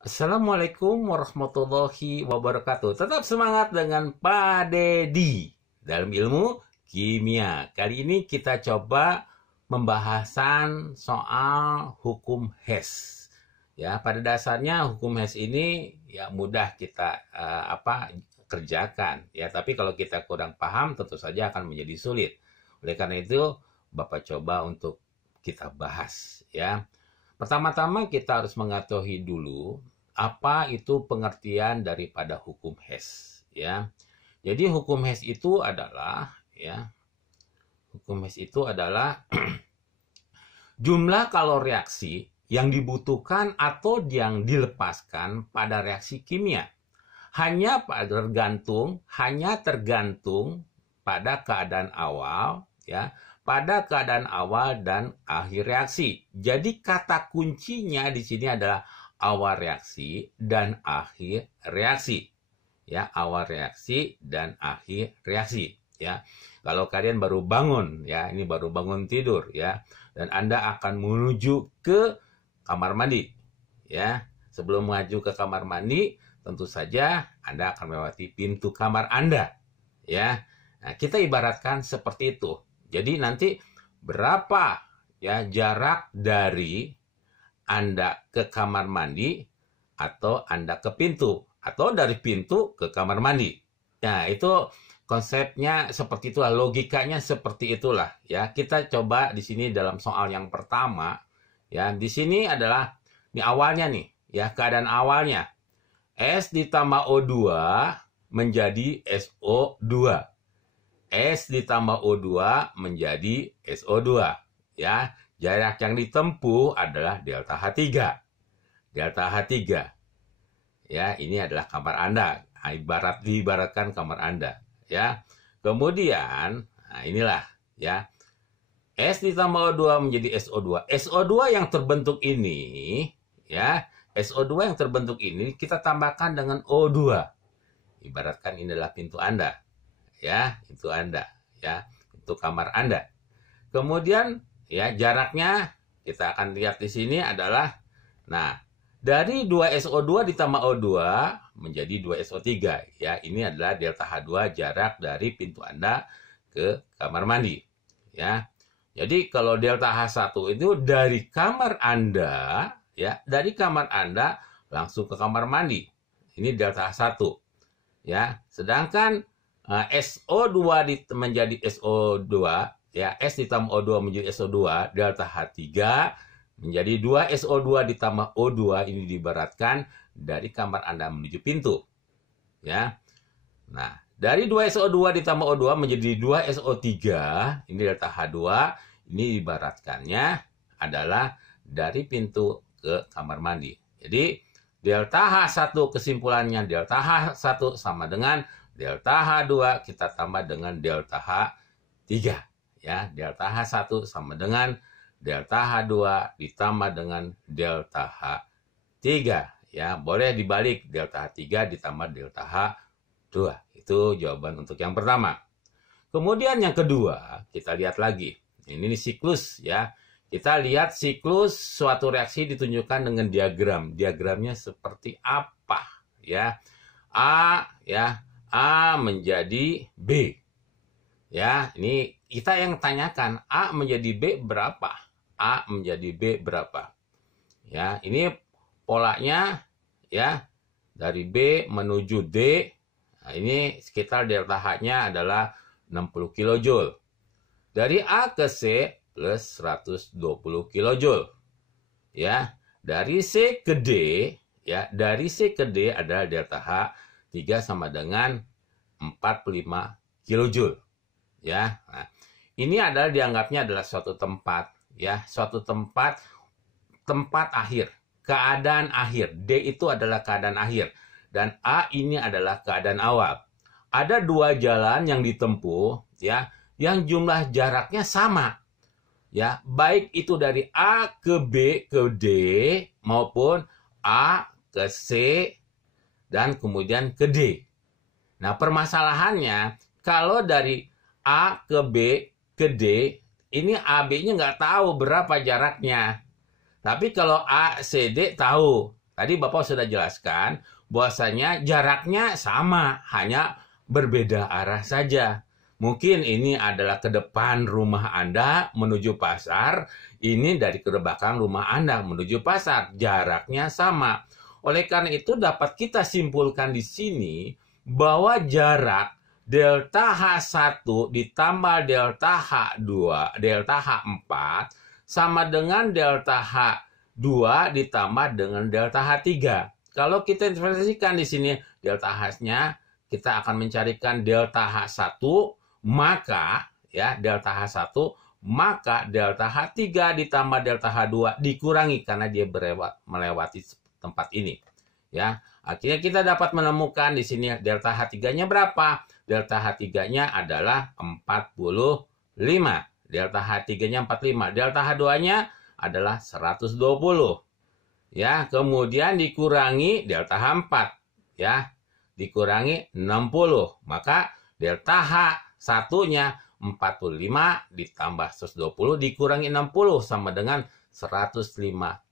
Assalamualaikum warahmatullahi wabarakatuh. Tetap semangat dengan Pak Dedi dalam ilmu kimia. Kali ini kita coba pembahasan soal hukum Hess. Ya, pada dasarnya hukum Hess ini ya mudah kita kerjakan ya, tapi kalau kita kurang paham tentu saja akan menjadi sulit. Oleh karena itu, Bapak coba untuk kita bahas ya. Pertama-tama kita harus mengetahui dulu apa itu pengertian daripada hukum Hess ya. Jadi hukum Hess itu adalah jumlah kalori reaksi yang dibutuhkan atau yang dilepaskan pada reaksi kimia. Hanya tergantung pada keadaan awal ya, pada keadaan awal dan akhir reaksi. Jadi kata kuncinya di sini adalah awal reaksi dan akhir reaksi. Ya, awal reaksi dan akhir reaksi ya. Kalau kalian baru bangun ya, ini baru bangun tidur ya, dan Anda akan menuju ke kamar mandi ya. Sebelum maju ke kamar mandi, tentu saja Anda akan melewati pintu kamar Anda ya. Nah, kita ibaratkan seperti itu. Jadi nanti berapa ya jarak dari Anda ke kamar mandi atau Anda ke pintu atau dari pintu ke kamar mandi. Nah, itu konsepnya seperti itulah, logikanya seperti itulah ya. Kita coba di sini dalam soal yang pertama ya. Di sini adalah ini awalnya nih ya, keadaan awalnya. S ditambah O2 menjadi SO2. S ditambah O2 menjadi SO2 ya. Jarak yang ditempuh adalah delta H3. Delta H3 ya, ini adalah kamar Anda. Diibaratkan kamar Anda ya. Kemudian nah inilah ya, S ditambah O2 menjadi SO2. SO2 yang terbentuk ini ya, SO2 yang terbentuk ini kita tambahkan dengan O2. Ibaratkan ini adalah pintu Anda ya, itu Anda ya, itu kamar Anda. Kemudian ya, jaraknya kita akan lihat di sini adalah, nah, dari 2SO2 ditambah O2 menjadi 2SO3 ya. Ini adalah delta H2, jarak dari pintu Anda ke kamar mandi ya. Jadi kalau delta H1 itu dari kamar Anda ya, dari kamar Anda langsung ke kamar mandi. Ini delta H1 ya. Sedangkan SO2 menjadi SO2 ya, S ditambah O2 menjadi SO2, delta H3 menjadi 2SO2 ditambah O2. Ini diibaratkan dari kamar Anda menuju pintu ya. Nah, dari 2SO2 ditambah O2 menjadi 2SO3, ini delta H2. Ini ibaratkannya adalah dari pintu ke kamar mandi. Jadi delta H1, kesimpulannya delta H1 sama dengan delta H2 kita tambah dengan delta H3 ya. Delta H1 sama dengan delta H2 ditambah dengan delta H3 ya. Boleh dibalik, delta H3 ditambah delta H2. Itu jawaban untuk yang pertama. Kemudian yang kedua, kita lihat lagi. Ini siklus ya. Kita lihat siklus suatu reaksi ditunjukkan dengan diagram. Diagramnya seperti apa ya? A menjadi B. Ya, ini kita yang tanyakan, A menjadi B berapa? A menjadi B berapa? Ya, ini polanya ya, dari B menuju D. Nah, ini sekitar delta H-nya adalah 60 kJ. Dari A ke C plus 120 kJ. Ya, dari C ke D ya, dari C ke D adalah delta H3 sama dengan 45 kJ. Ya. Nah, ini adalah dianggapnya adalah suatu tempat ya, suatu tempat akhir, keadaan akhir. D itu adalah keadaan akhir dan A ini adalah keadaan awal. Ada dua jalan yang ditempuh ya, yang jumlah jaraknya sama. Ya, baik itu dari A ke B ke D maupun A ke C dan kemudian ke D. Nah, permasalahannya kalau dari A ke B ke D, ini AB-nya nggak tahu berapa jaraknya. Tapi kalau A, C, D tahu. Tadi Bapak sudah jelaskan bahwasanya jaraknya sama, hanya berbeda arah saja. Mungkin ini adalah ke depan rumah Anda menuju pasar, ini dari ke belakang rumah Anda menuju pasar, jaraknya sama. Oleh karena itu dapat kita simpulkan di sini bahwa jarak delta H1 ditambah delta H2, delta H4 sama dengan delta H2 ditambah dengan delta H3. Kalau kita investasikan di sini delta H-nya, kita akan mencarikan delta H1, maka ya delta H1 maka delta H3 ditambah delta H2 dikurangi karena dia melewati tempat ini. Ya, akhirnya kita dapat menemukan di sini delta H3-nya berapa? Delta H3-nya adalah 45. Delta H3-nya 45. Delta H2-nya adalah 120. Ya, kemudian dikurangi delta H4, ya. Dikurangi 60. Maka delta H1-nya 45 ditambah 120 dikurangi 60 sama dengan 105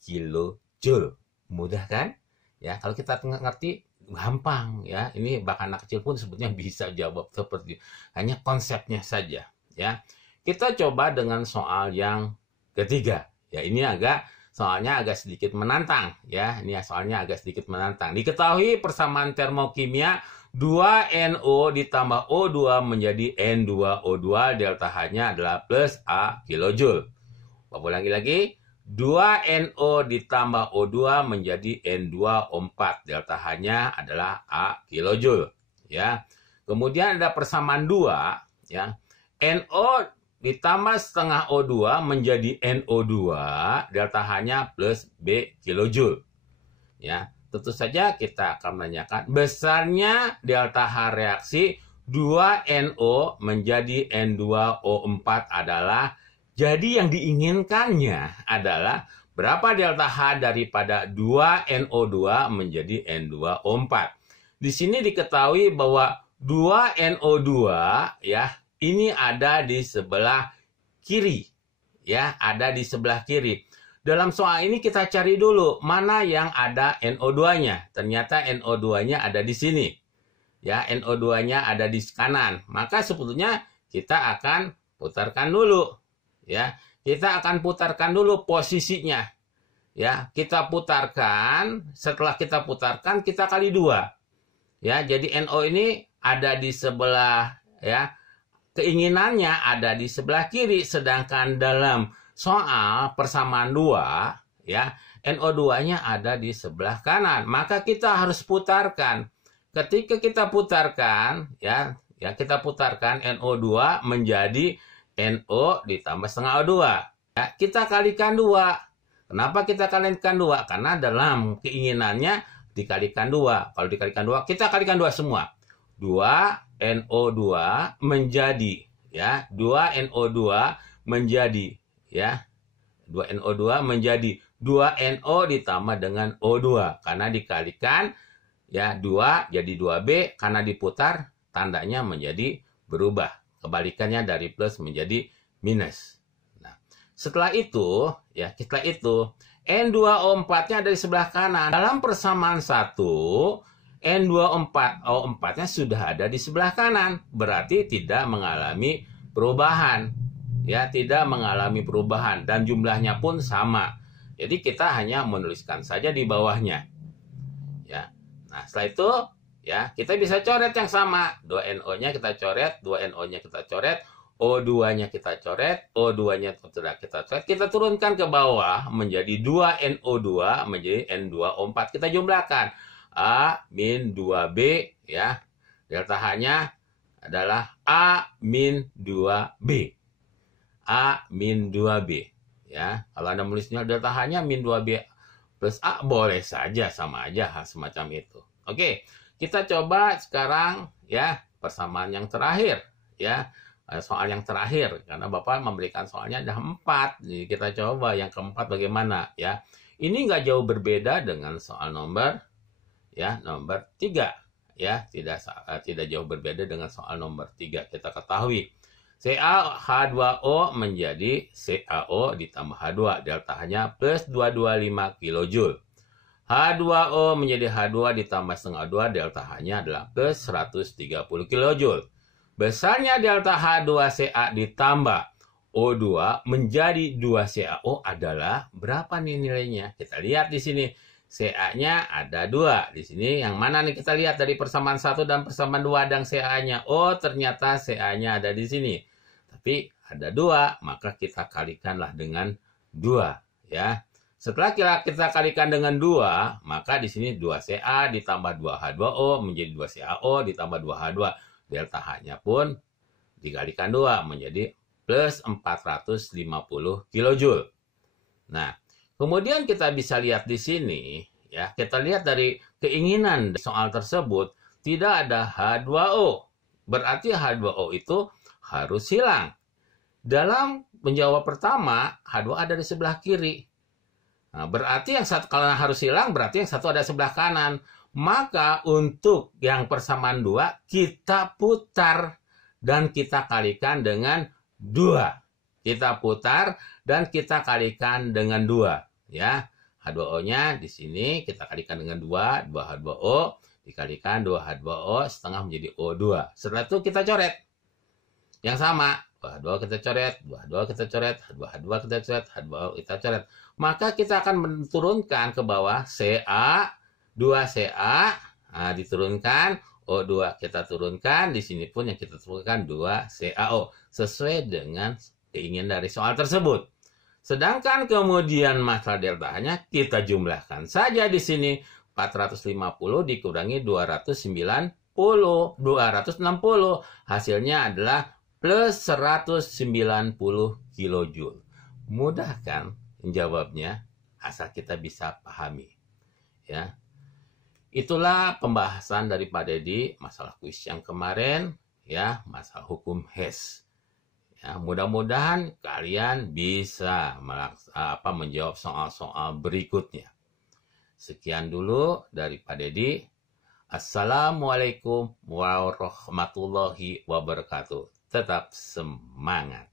kilojoule. Mudah kan? Ya, kalau kita ngerti gampang ya. Ini bahkan anak kecil pun sebetulnya bisa jawab seperti hanya konsepnya saja ya. Kita coba dengan soal yang ketiga. Ya, ini soalnya agak sedikit menantang ya. Ini soalnya agak sedikit menantang. Diketahui persamaan termokimia 2NO ditambah O2 menjadi N2O2, delta H-nya adalah plus A kilojoule. Bapak ulangi lagi. 2NO ditambah O2 menjadi N2O4, delta H-nya adalah A kilojoule. Ya. Kemudian ada persamaan 2, ya. NO ditambah setengah O2 menjadi NO2, delta H-nya plus B kilojoule. Ya. Tentu saja kita akan menanyakan besarnya delta H reaksi 2NO menjadi N2O4 adalah, jadi yang diinginkannya adalah berapa delta H daripada 2NO2 menjadi N2O4. Di sini diketahui bahwa 2NO2 ya, ini ada di sebelah kiri. Ya, ada di sebelah kiri. Dalam soal ini kita cari dulu mana yang ada NO2-nya. Ternyata NO2-nya ada di sini. Ya, NO2-nya ada di kanan. Maka sebetulnya kita akan putarkan dulu. Ya, kita akan putarkan dulu posisinya. Ya, kita putarkan. Setelah kita putarkan, kita kali 2. Ya, jadi NO ini ada di sebelah, ya, keinginannya ada di sebelah kiri, sedangkan dalam soal persamaan 2, ya, NO2-nya ada di sebelah kanan. Maka kita harus putarkan. Ketika kita putarkan, ya kita putarkan NO2 menjadi NO ditambah setengah O2. Ya, kita kalikan 2. Kenapa kita kalikan 2? Karena dalam keinginannya dikalikan 2. Kalau dikalikan 2, kita kalikan 2 semua. 2NO2 menjadi, ya, 2NO2 menjadi, ya, 2NO2 menjadi 2NO ditambah dengan O2. Karena dikalikan, ya, 2 jadi 2B. Karena diputar, tandanya menjadi berubah. Kebalikannya dari plus menjadi minus. Nah, setelah itu, ya, N2O4-nya dari sebelah kanan. Dalam persamaan 1, N2O4-nya sudah ada di sebelah kanan. Berarti tidak mengalami perubahan. Ya, tidak mengalami perubahan dan jumlahnya pun sama. Jadi kita hanya menuliskan saja di bawahnya. Ya. Nah, setelah itu ya, kita bisa coret yang sama. 2NO-nya kita coret, 2NO-nya kita coret, O2-nya kita coret, O2-nya sudah kita coret. Kita turunkan ke bawah menjadi 2NO2 menjadi N2O4. Kita jumlahkan A-2B, ya. Delta H-nya adalah A-2B. A-2B, ya. Kalau Anda menulisnya delta H-nya -2B plus A, boleh saja, sama aja semacam itu. Oke, kita coba sekarang ya persamaan yang terakhir, ya. Soal yang terakhir, karena Bapak memberikan soalnya ada 4. Jadi kita coba yang keempat bagaimana, ya. Ini nggak jauh berbeda dengan soal nomor 3, ya. Tidak jauh berbeda dengan soal nomor 3. Kita ketahui CaH2O menjadi CaO ditambah H2. Delta H-nya plus 225 kilojoule. H2O menjadi H2 ditambah setengah 2, delta H-nya adalah plus 130 kJ. Besarnya delta H2CA ditambah O2 menjadi 2CaO adalah berapa nih nilainya? Kita lihat di sini. CA-nya ada 2. Di sini yang mana nih kita lihat dari persamaan 1 dan persamaan 2 dan CA-nya. Oh, ternyata CA-nya ada di sini. Tapi ada 2, maka kita kalikanlah dengan 2, ya. Setelah kita kalikan dengan 2, maka di sini 2CA ditambah 2H2O menjadi 2CaO ditambah 2H2. Delta H-nya pun dikalikan 2 menjadi plus 450 kJ. Nah, kemudian kita bisa lihat di sini, ya, kita lihat dari keinginan soal tersebut, tidak ada H2O. Berarti H2O itu harus hilang. Dalam menjawab pertama, H2 ada di sebelah kiri. Nah, berarti yang satu, kalau harus hilang, berarti yang satu ada sebelah kanan. Maka untuk yang persamaan 2, kita putar dan kita kalikan dengan 2. Kita putar dan kita kalikan dengan 2. Ya, H2O-nya di sini kita kalikan dengan 2, 2H2O dikalikan 2H2O setengah menjadi O2. Setelah itu kita coret. Yang sama, 2H2 kita coret, 2H2 kita coret, H2H2 kita coret, H2O kita coret. Maka kita akan menurunkan ke bawah Ca, 2Ca, nah, diturunkan, O2 kita turunkan, di sini pun yang kita turunkan 2CaO. Sesuai dengan keinginan dari soal tersebut. Sedangkan kemudian massa delta H-nya kita jumlahkan saja di sini 450 dikurangi 260. Hasilnya adalah plus 190 kJ. Mudah kan menjawabnya? Asal kita bisa pahami. Ya. Itulah pembahasan dari Pak Dedi masalah kuis yang kemarin, ya, masalah hukum Hess. Ya, mudah-mudahan kalian bisa menjawab soal-soal berikutnya. Sekian dulu dari Pak Dedi. Assalamualaikum warahmatullahi wabarakatuh. Tetap semangat.